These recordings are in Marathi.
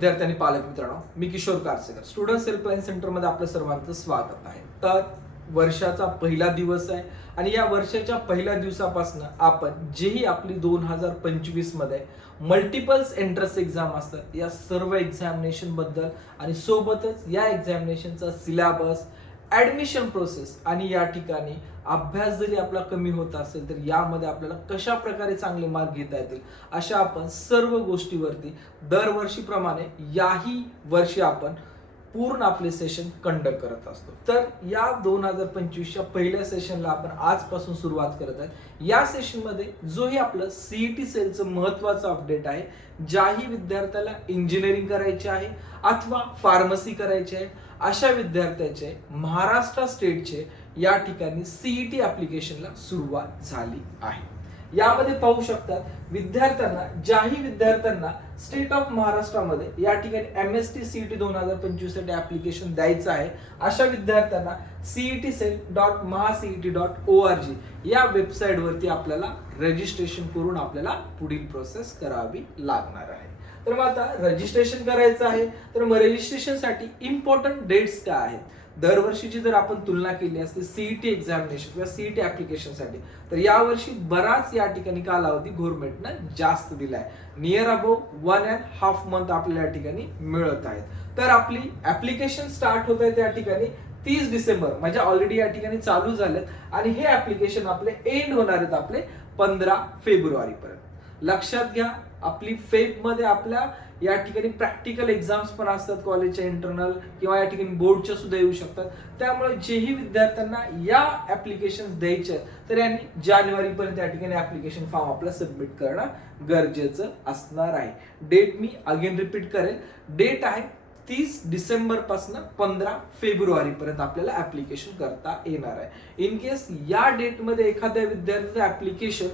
विद्यार्थी आणि पालक मित्रांनो मी किशोर कारसेकर. स्टुडंट हेल्पलाईन सेंटरमध्ये आपलं सर्वांचं स्वागत आहे. तर वर्षाचा पहिला दिवस आहे आणि या वर्षाच्या पहिल्या दिवसापासून आपण जेही आपली दोन हजार पंचवीसमध्ये मल्टिपल्स एंट्रन्स एक्झाम असतात या सर्व एक्झामिनेशनबद्दल आणि सोबतच या एक्झामिनेशनचा सिलेबस ऍडमिशन प्रोसेस आणि या ठिकाणी अभ्यास जरी आपला कमी होत असेल तर यामध्ये आपल्याला कशा प्रकारे चांगले मार्क घेता येतील अशा आपण सर्व गोष्टीवरती दरवर्षीप्रमाणे याही वर्षी आपण पूर्ण आपले सेशन कंडक्ट करत असतो. तर या दोन हजार पंचवीसच्या पहिल्या सेशनला आपण आजपासून सुरुवात करत आहे या सेशनमध्ये जोही आपलं सीईटी सेलचं महत्वाचं अपडेट आहे ज्याही विद्यार्थ्याला इंजिनिअरिंग करायचे आहे अथवा फार्मसी करायची आहे अशा विद्यार्थ्याचे महाराष्ट्र स्टेटचे या ठिकाणी सीईटी ऍप्लिकेशनला सुरुवात झाली आहे. यामध्ये पाहू शकतात विद्यार्थ्यांना ज्याही विद्यार्थ्यांना स्टेट ऑफ महाराष्ट्रामध्ये या ठिकाणी एम एस टी सीईटी दोन हजार पंचवीससाठी ऍप्लिकेशन द्यायचं आहे अशा विद्यार्थ्यांना CET cell dot MahaCET dot O R G या वेबसाईटवरती आपल्याला रजिस्ट्रेशन करून आपल्याला पुढील प्रोसेस करावी लागणार आहे. तर मग आता रजिस्ट्रेशन करायचं आहे. तर मग रजिस्ट्रेशनसाठी इम्पॉर्टंट डेट्स काय आहेत? दरवर्षीची जर आपण तुलना केली असते सीईटी एक्झामिनेशन किंवा सीईटी ऍप्लिकेशनसाठी तर यावर्षी बराच या ठिकाणी कालावधी गव्हर्नमेंटनं जास्त दिलाय. Near about one and half month आपल्याला या ठिकाणी मिळत आहेत. तर आपली ऍप्लिकेशन स्टार्ट होत आहे त्या ठिकाणी तीस डिसेंबर म्हणजे ऑलरेडी या ठिकाणी चालू झालेत आणि हे ऍप्लिकेशन आपले एंड होणार आहेत आपले पंधरा फेब्रुवारी पर्यंत लक्षात घ्या आपली फेबमध्ये आपल्या या ठिकाणी प्रॅक्टिकल एक्झाम्स पण असतात कॉलेजच्या इंटरनल किंवा या ठिकाणी बोर्डच्या सुद्धा येऊ शकतात. त्यामुळे जेही विद्यार्थ्यांना या ऍप्लिकेशन द्यायचे तर यांनी जानेवारीपर्यंत या ठिकाणी ऍप्लिकेशन फॉर्म आपला सबमिट करणं गरजेचं असणार आहे. डेट मी अगेन रिपीट करेल. डेट आहे तीस डिसेंबरपासून पंधरा फेब्रुवारी पर्यंत आपल्याला ऍप्लिकेशन करता येणार आहे. इन केस या डेटमध्ये एखाद्या विद्यार्थ्याचं ऍप्लिकेशन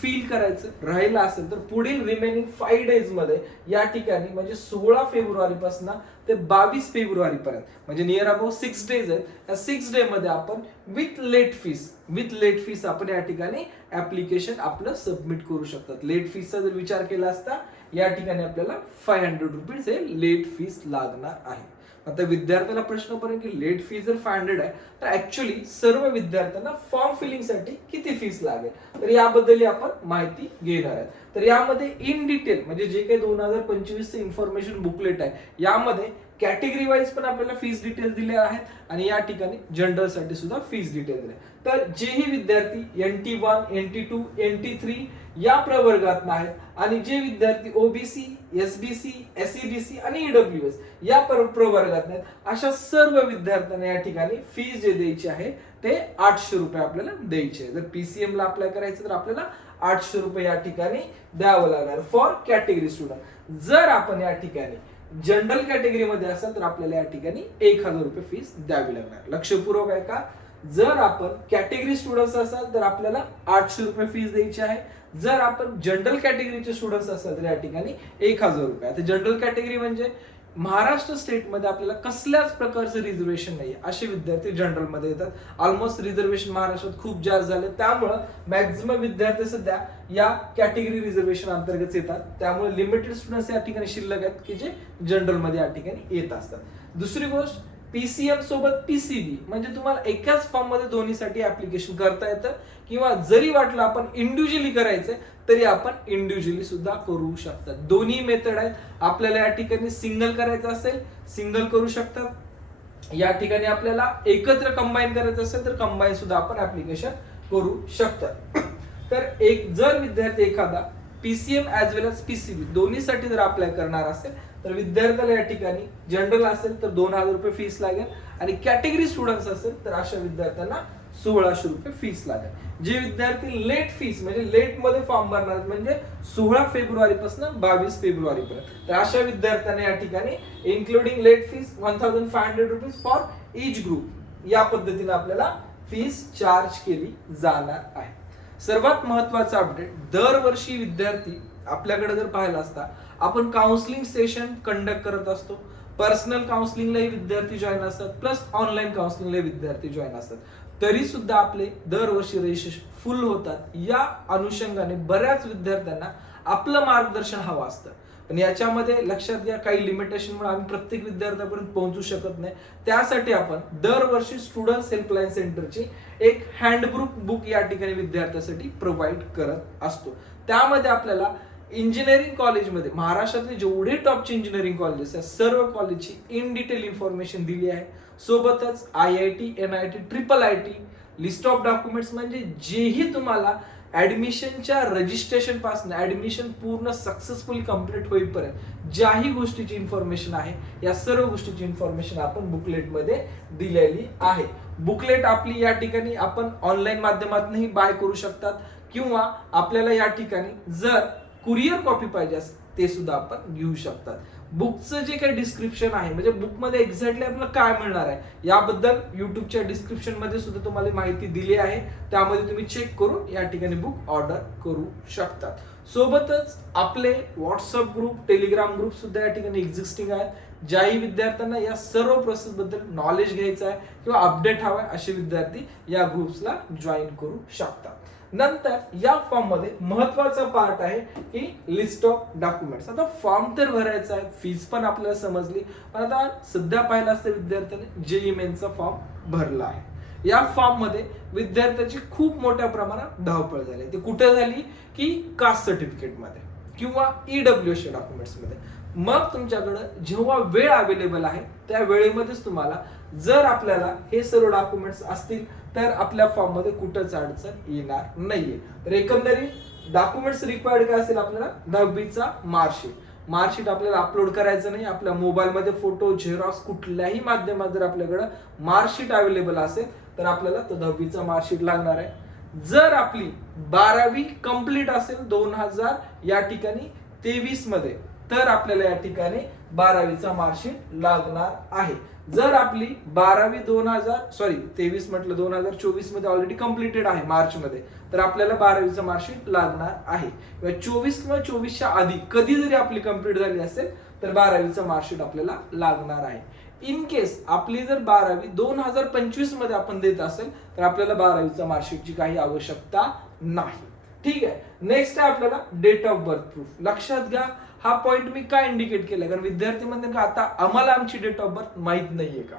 फील करायचं राहिलं असेल तर पुढील रिमेनिंग फाईव्ह डेजमध्ये या ठिकाणी म्हणजे सोळा फेब्रुवारी पासून ते बावीस फेब्रुवारी पर्यंत म्हणजे नियर अबाउट सिक्स डेज आहेत. या सिक्स डे मध्ये आपण with late fees with late fees आपण या ठिकाणी ऍप्लिकेशन आपलं सबमिट करू शकतात. लेट फीसचा जर विचार केला असता या ठिकाणी आपल्याला फाय हंड्रेड रुपीज हे लेट फीस लागणार आहे. आता विद्यार्थ्याला प्रश्न पडेल की लेट फी जर फाय हंड्रेड आहे तर ऍक्च्युली सर्व विद्यार्थ्यांना फॉर्म फिलिंगसाठी किती फीस लागेल? तर याबद्दल आपण माहिती घेणार आहे तर यामध्ये इन डिटेल म्हणजे जे काही दोन हजार पंचवीसचं इन्फॉर्मेशन बुकलेट आहे यामध्ये कॅटेगरी वाईज पण आपल्याला फीस डिटेल्स दिले आहेत आणि या ठिकाणी जनरलसाठी सुद्धा फीस डिटेल दिले तर जेही विद्यार्थी N T one N T two N T three या प्रवर्गात आहेत आणि जे विद्यार्थी OBC S B C S C B C आणि ईडब्ल्यू एस या प्रवर्गात नाहीत अशा सर्व विद्यार्थ्यांना या ठिकाणी फीस जे द्यायची आहे ते आठशे रुपये आपल्याला द्यायचे जर पीसीएम ला अप्लाय करायचं तर आपल्याला आठशे रुपये या ठिकाणी द्यावं लागणार फॉर कॅटेगरी स्टुडंट जर आपण या ठिकाणी जनरल कॅटेगरीमध्ये असाल तर आपल्याला या ठिकाणी एक हजार रुपये फीस द्यावी लागणार. लक्षपूर्वक आहे का जर आपण कॅटेगरी स्टुडंट्स असाल तर आपल्याला आठशे रुपये फीस द्यायची आहे. जर आपण जनरल कॅटेगरीचे स्टुडंट्स असाल तर या ठिकाणी एक हजार रुपये. आता जनरल कॅटेगरी म्हणजे महाराष्ट्र स्टेटमध्ये आपल्याला कसल्याच प्रकारचं रिझर्वेशन नाही असे विद्यार्थी जनरलमध्ये येतात. ऑलमोस्ट रिझर्वेशन महाराष्ट्रात खूप जास्त झाले. त्यामुळं मॅक्झिमम विद्यार्थी सध्या या कॅटेगरी रिझर्वेशन अंतर्गत येतात. त्यामुळे लिमिटेड स्टुडंट्स या ठिकाणी शिल्लक आहेत की जे जनरलमध्ये या ठिकाणी येत असतात. दुसरी गोष्ट पीसीएम सोबत पीसीबी म्हणजे तुम्हाला एकाच फॉर्ममध्ये दोन्हीसाठी ऍप्लिकेशन करता येतं. किंवा जरी वाटलं आपण इंडिव्हिज्युअली करायचंय तरी आपण इंडिव्हिज्युअली सुद्धा करू शकतात. दोन्ही मेथड आहेत. आपल्याला या ठिकाणी सिंगल करायचं असेल सिंगल करू शकतात. या ठिकाणी आपल्याला एकत्र कंबाईन करायचं असेल तर कंबाईन सुद्धा आपण ऍप्लिकेशन करू शकतात. तर एक जर विद्यार्थी एखादा PCM as well as PCB दोन्हीसाठी जर अप्लाय करणार असेल तर विद्यार्थ्याला या ठिकाणी जनरल असेल तर दोन हजार रुपये फीस लागेल. आणि कॅटेगरी स्टुडंट्स असेल तर अशा विद्यार्थ्यांना सोळाशे रुपये फीस लागेल. जे विद्यार्थी लेट फीस म्हणजे लेटमध्ये फॉर्म भरणार म्हणजे सोळा फेब्रुवारी पासून बावीस फेब्रुवारी पर्यंत तर अशा विद्यार्थ्यांना या ठिकाणी including late fees one thousand five hundred rupees for each group या पद्धतीने आपल्याला फीस चार्ज केली जाणार आहे. सर्वात महत्त्वाचा अपडेट दरवर्षी विद्यार्थी आपल्याकडे जर पाहिला असता आपण काउन्सिलिंग सेशन कंडक्ट करत असतो. पर्सनल काउन्सिलिंगलाही विद्यार्थी जॉईन असतात प्लस ऑनलाईन काउन्सिलिंगला विद्यार्थी जॉईन असतात. तरी सुद्धा आपले दरवर्षी रजिस्ट्रेशन फुल होतात. या अनुषंगाने बऱ्याच विद्यार्थ्यांना आपलं मार्गदर्शन हवं असतं. पण याच्यामध्ये लक्षात घ्या काही लिमिटेशनमुळे आम्ही प्रत्येक विद्यार्थ्यापर्यंत पोहोचू शकत नाही. त्यासाठी आपण दरवर्षी स्टुडंट हेल्पलाईन सेंटरची एक हँडबुक बुक या ठिकाणी विद्यार्थ्यासाठी प्रोव्हाइड करत असतो. त्यामध्ये आपल्याला इंजिनिअरिंग कॉलेजमध्ये महाराष्ट्रातले जेवढे टॉपचे इंजिनिअरिंग कॉलेजेस आहेत सर्व कॉलेजची इन डिटेल इन्फॉर्मेशन दिली आहे. सोबतच I I T N I T triple I T list of documents म्हणजे जेही तुम्हाला ॲडमिशनच्या रजिस्ट्रेशनपासून ॲडमिशन ऍडमिशन पूर्ण सक्सेसफुली कंप्लीट होईपर्यंत ज्याही गोष्टीची इन्फॉर्मेशन आहे या सर्व गोष्टीची इन्फॉर्मेशन आपण बुकलेटमध्ये दिलेली आहे. बुकलेट आपली या ठिकाणी आपण ऑनलाईन माध्यमातूनही बाय करू शकतात किंवा आपल्याला या ठिकाणी जर कुरिअर कॉपी पाहिजे असेल ते सुद्धा आपण घेऊ शकतात. बुकचं जे काही डिस्क्रिप्शन आहे म्हणजे बुकमध्ये एक्झॅक्टली आपल्याला काय मिळणार आहे याबद्दल युट्यूबच्या डिस्क्रिप्शनमध्ये सुद्धा तुम्हाला माहिती दिली आहे. त्यामध्ये तुम्ही चेक करून या ठिकाणी बुक ऑर्डर करू शकतात. सोबतच आपले व्हॉट्सअप ग्रुप टेलिग्राम ग्रुप सुद्धा या ठिकाणी एक्झिस्टिंग आहेत. ज्याही विद्यार्थ्यांना या सर्व प्रोसेस बद्दल नॉलेज घ्यायचं आहे किंवा अपडेट हवाय असे विद्यार्थी या ग्रुप्सला जॉईन करू शकतात. नंतर या फॉर्ममध्ये महत्त्वाचा पार्ट आहे की लिस्ट ऑफ डॉक्युमेंट्स आता फॉर्म तर भरायचा आहे फीज पण आपल्याला समजली. पण आता सध्या पाहिलं असतं विद्यार्थ्यांनी जेई मेनचा फॉर्म भरला आहे. या फॉर्ममध्ये विद्यार्थ्याची खूप मोठ्या प्रमाणात धावपळ झाली ती कुठे झाली? की कास्ट सर्टिफिकेटमध्ये किंवा E ईडब्ल्यू डॉक्युमेंट्समध्ये. मग तुमच्याकडं जेव्हा वेळ अवेलेबल आहे त्या वेळेमध्येच तुम्हाला जर आपल्याला हे सर्व डॉक्युमेंट्स असतील तर आपल्या फॉर्ममध्ये कुठंच अडचण येणार नाहीये. तर एकंदरीत डॉक्युमेंट्स रिक्वायर्ड काय असेल आपल्याला? दहावीचा मार्कशीट मार्कशीट आपल्याला अपलोड करायचं नाही. आपल्या मोबाईलमध्ये फोटो झेरॉक्स कुठल्याही माध्यमात जर आपल्याकडं मार्कशीट अवेलेबल असेल तर आपल्याला तो दहावीचा मार्कशीट लागणार आहे. जर आपली बारावी कंप्लीट असेल दोन हजार या ठिकाणी तेवीसमध्ये तर आपल्याला या ठिकाणी बारावीचा मार्कशीट लागणार आहे. जर आपली बारावी दोन हजार सॉरी तेवीस म्हटलं दोन हजार चोवीसमध्ये ऑलरेडी कम्प्लिटेड आहे मार्च मध्ये तर आपल्याला बारावीचं मार्कशीट लागणार आहे. किंवा चोवीस किंवा चोवीसच्या आधी कधी जरी आपली कंप्लीट झाली असेल तर बारावीचं मार्कशीट आपल्याला लागणार आहे. इन केस आपली जर बारावी दोन हजार पंचवीसमध्ये आपण देत असेल तर आपल्याला बारावीचा मार्कशीटची काही आवश्यकता नाही. ठीक आहे. नेक्स्ट आहे आपल्याला डेट ऑफ बर्थ प्रूफ लक्षात घ्या हा पॉईंट मी काय इंडिकेट केला? कारण विद्यार्थी म्हणते का आता आम्हाला आमची डेट ऑफ बर्थ माहीत नाहीये का?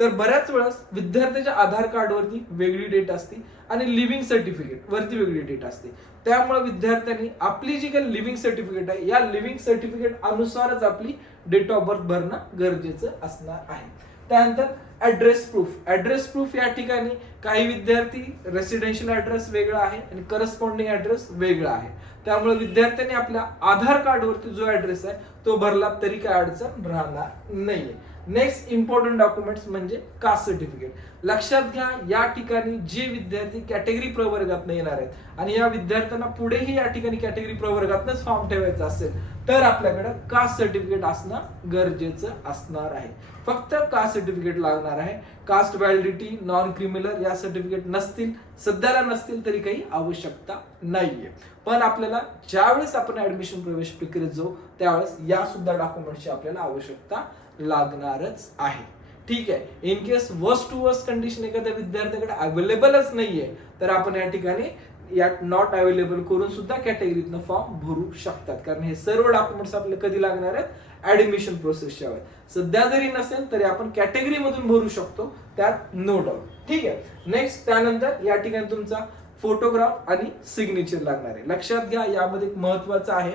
तर बऱ्याच वेळेस विद्यार्थ्याच्या आधार कार्डवरती वेगळी डेट असते आणि लिव्हिंग सर्टिफिकेट वरती वेगळी डेट असते. त्यामुळे विद्यार्थ्यांनी आपली जी काही लिव्हिंग सर्टिफिकेट आहे या लिव्हिंग सर्टिफिकेट अनुसारच आपली डेट ऑफ बर्थ भरणं गरजेचं असणार आहे. त्यानंतर ऍड्रेस प्रूफ ऍड्रेस प्रूफ या ठिकाणी काही विद्यार्थी रेसिडेन्शियल ऍड्रेस वेगळा आहे आणि करस्पॉन्डिंग ऍड्रेस वेगळा आहे. त्यामुळे विद्यार्थ्यांनी आपल्या आधार कार्डवरती जो ऍड्रेस आहे तो भरला तरी काय अडचण राहणार नाहीये. नेक्स्ट इम्पॉर्टंट डॉक्युमेंट्स म्हणजे कास्ट सर्टिफिकेट लक्षात घ्या या ठिकाणी जे विद्यार्थी कॅटेगरी प्रवर्गात येणार आहेत आणि या विद्यार्थ्यांना पुढेही या ठिकाणी कॅटेगरी प्रवर्गातच फॉर्म ठेवायचा असेल तर आपल्याकडे कास्ट सर्टिफिकेट असणं गरजेचं असणार आहे. फक्त कास्ट सर्टिफिकेट लागणार आहे. कास्ट व्हॅलिडिटी नॉन क्रिमिनल या सर्टिफिकेट नसतील सध्याला नसतील तरी काही आवश्यकता नाहीये. पण आपल्याला ज्यावेळेस आपण ऍडमिशन प्रवेश प्रक्रियेत जाऊ त्यावेळेस या सुद्धा डॉक्युमेंटची आपल्याला आवश्यकता लागणारच आहे. ठीक आहे? In case worst to worst condition एखाद्या विद्यार्थ्याकडे अवेलेबलच नाहीये तर आपण या ठिकाणी या नॉट अवेलेबल करून सुद्धा कॅटेगरीतनं फॉर्म भरू शकतात. कारण हे सर्व डॉक्युमेंट्स आपले कधी लागणार आहेत? ऍडमिशन प्रोसेसच्या वेळेस सध्या जरी नसेल तरी आपण कॅटेगरी मधून भरू शकतो. त्यात नो डाऊट ठीक आहे? नेक्स्ट त्यानंतर या ठिकाणी तुमचा फोटोग्राफ आणि सिग्नेचर लागणार आहे. लक्षात घ्या यामध्ये एक महत्वाचं आहे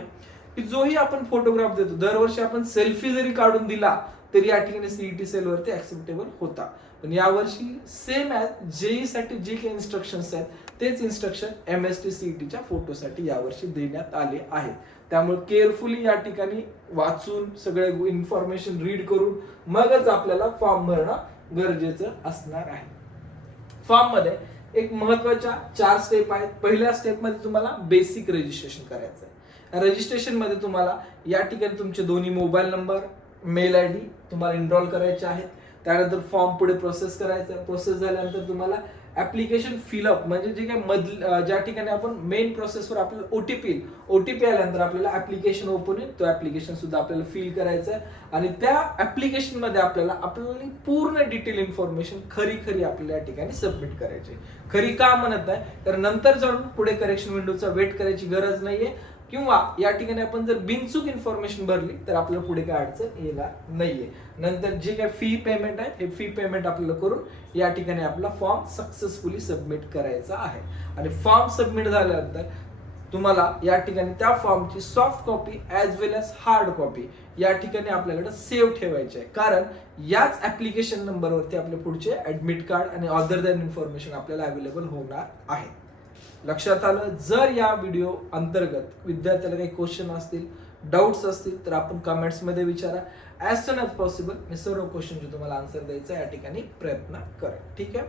की जोही आपण फोटोग्राफ देतो. दरवर्षी आपण सेल्फी जरी काढून दिला तरी या ठिकाणी सीईटी सेल वरती ऍक्सेप्टेबल होता. पण यावर्षी सेम ॲज जेई साठी जे काही इन्स्ट्रक्शन्स आहेत तेच इन्स्ट्रक्शन एम एस टी सीईटीच्या फोटोसाठी यावर्षी देण्यात आले आहेत. त्यामुळे केअरफुली या ठिकाणी वाचून सगळे इन्फॉर्मेशन रीड करून मगच आपल्याला फॉर्म भरणं गरजेचं असणार आहे. फॉर्ममध्ये एक महत्त्वाच्या चार स्टेप आहेत. पहिल्या स्टेपमध्ये तुम्हाला बेसिक रजिस्ट्रेशन करायचं आहे. रजिस्ट्रेशनमध्ये तुम्हाला या ठिकाणी तुमचे दोन्ही mobile number mail I D तुम्हाला इनरॉल करायचे आहेत. त्यानंतर फॉर्म पुढे प्रोसेस करायचा प्रोसेस झाल्यानंतर तुम्हाला ऍप्लिकेशन फिलअप म्हणजे जे काही मध ज्या ठिकाणी आपण मेन प्रोसेसवर आपल्याला ओ येईल पी आल्यानंतर आपल्याला ऍप्लिकेशन ओपन येईल तो ऍप्लिकेशन सुद्धा आपल्याला फिल करायचं आहे. आणि त्या ऍप्लिकेशनमध्ये आपल्याला आपल्याला पूर्ण डिटेल इन्फॉर्मेशन खरी खरी आपल्याला या ठिकाणी सबमिट करायची खरी का म्हणत नाही तर नंतर जाऊन पुढे करेक्शन विंडोचा वेट करायची गरज नाहीये. किंवा या ठिकाणी आपण जर बिनचूक इन्फॉर्मेशन भरली तर आपल्याला पुढे काय अडचण येणार नाहीये. नंतर जे काय फी पेमेंट आहे हे फी पेमेंट आपल्याला करून या ठिकाणी आपला फॉर्म सक्सेसफुली सबमिट करायचा आहे. आणि फॉर्म सबमिट झाल्यानंतर तुम्हाला या ठिकाणी त्या फॉर्मची soft copy as well as hard copy या ठिकाणी आपल्याकडे सेव्ह ठेवायची आहे. कारण याच ॲप्लिकेशन नंबरवरती आपले पुढचे ऍडमिट कार्ड आणि अदर दॅन इन्फॉर्मेशन आपल्याला अवेलेबल होणार आहे. लक्षात आलं जर या व्हिडिओ अंतर्गत विद्यार्थ्याला काही क्वेश्चन असतील डाऊट्स असतील तर आपण कमेंट्समध्ये विचारा. ॲज सुन ॲज पॉसिबल मी सर्व क्वेश्चनचे तुम्हाला आन्सर द्यायचा या ठिकाणी प्रयत्न करेन. ठीक आहे?